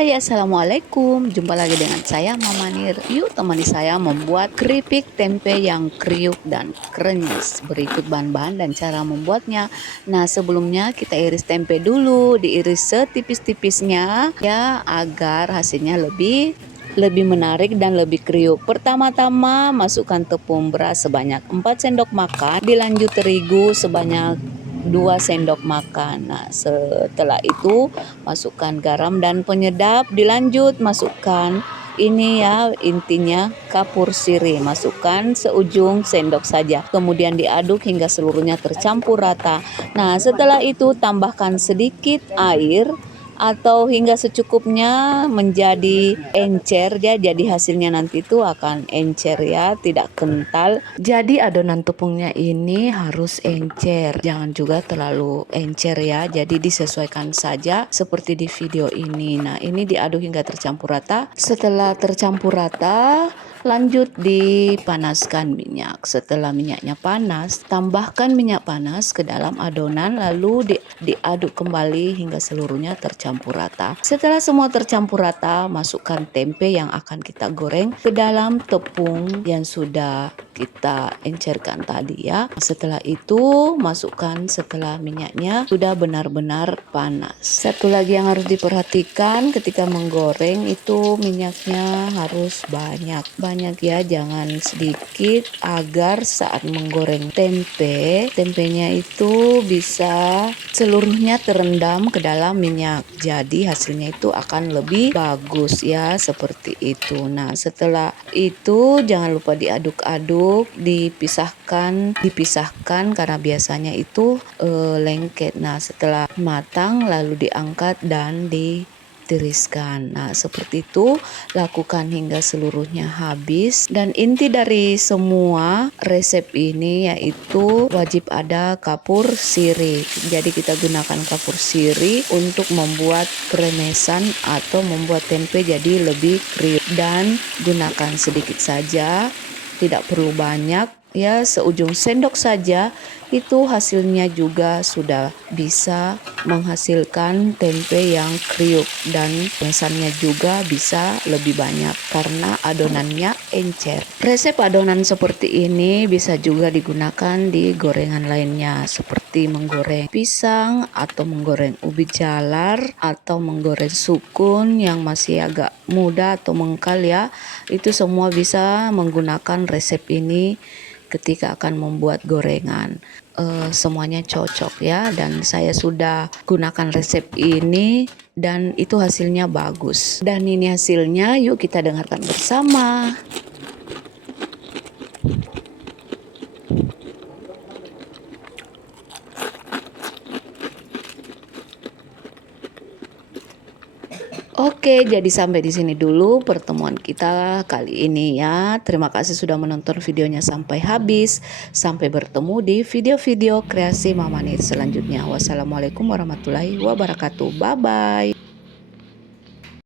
Hai, assalamualaikum. Jumpa lagi dengan saya Mama Nir. Yuk temani saya membuat keripik tempe yang kriuk dan krenyes. Berikut bahan-bahan dan cara membuatnya. Nah, sebelumnya kita iris tempe dulu, diiris setipis-tipisnya ya agar hasilnya lebih menarik dan lebih kriuk. Pertama-tama masukkan tepung beras sebanyak 4 sendok makan, dilanjut terigu sebanyak 2 sendok makan. Nah, setelah itu masukkan garam dan penyedap, dilanjut masukkan ini ya intinya kapur sirih, masukkan seujung sendok saja, kemudian diaduk hingga seluruhnya tercampur rata. Nah, setelah itu tambahkan sedikit air atau hingga secukupnya menjadi encer ya, jadi hasilnya nanti itu akan encer ya, tidak kental. Jadi adonan tepungnya ini harus encer, jangan juga terlalu encer ya, jadi disesuaikan saja seperti di video ini. Nah, ini diaduk hingga tercampur rata. Setelah tercampur rata, lanjut dipanaskan minyak. Setelah minyaknya panas, tambahkan minyak panas ke dalam adonan, lalu diaduk kembali hingga seluruhnya tercampur rata. Setelah semua tercampur rata, masukkan tempe yang akan kita goreng ke dalam tepung yang sudah kita encerkan tadi ya. Setelah itu masukkan setelah minyaknya sudah benar-benar panas. Satu lagi yang harus diperhatikan ketika menggoreng itu minyaknya harus banyak ya, jangan sedikit, agar saat menggoreng tempenya itu bisa seluruhnya terendam ke dalam minyak, jadi hasilnya itu akan lebih bagus ya, seperti itu. Nah, setelah itu jangan lupa diaduk-aduk, dipisahkan karena biasanya itu lengket. Nah, setelah matang lalu diangkat dan ditiriskan. Nah, seperti itu lakukan hingga seluruhnya habis. Dan inti dari semua resep ini yaitu wajib ada kapur sirih. Jadi kita gunakan kapur sirih untuk membuat kremesan atau membuat tempe jadi lebih kriuk, dan gunakan sedikit saja, tidak perlu banyak ya, seujung sendok saja itu hasilnya juga sudah bisa menghasilkan tempe yang kriuk, dan pesannya juga bisa lebih banyak karena adonannya encer. Resep adonan seperti ini bisa juga digunakan di gorengan lainnya seperti menggoreng pisang atau menggoreng ubi jalar atau menggoreng sukun yang masih agak muda atau mengkal ya. Itu semua bisa menggunakan resep ini ketika akan membuat gorengan. Semuanya cocok ya, dan saya sudah gunakan resep ini dan itu hasilnya bagus. Dan ini hasilnya, yuk kita dengarkan bersama. Oke, jadi sampai di sini dulu pertemuan kita kali ini ya. Terima kasih sudah menonton videonya sampai habis. Sampai bertemu di video-video kreasi Mama Nir selanjutnya. Wassalamualaikum warahmatullahi wabarakatuh. Bye bye.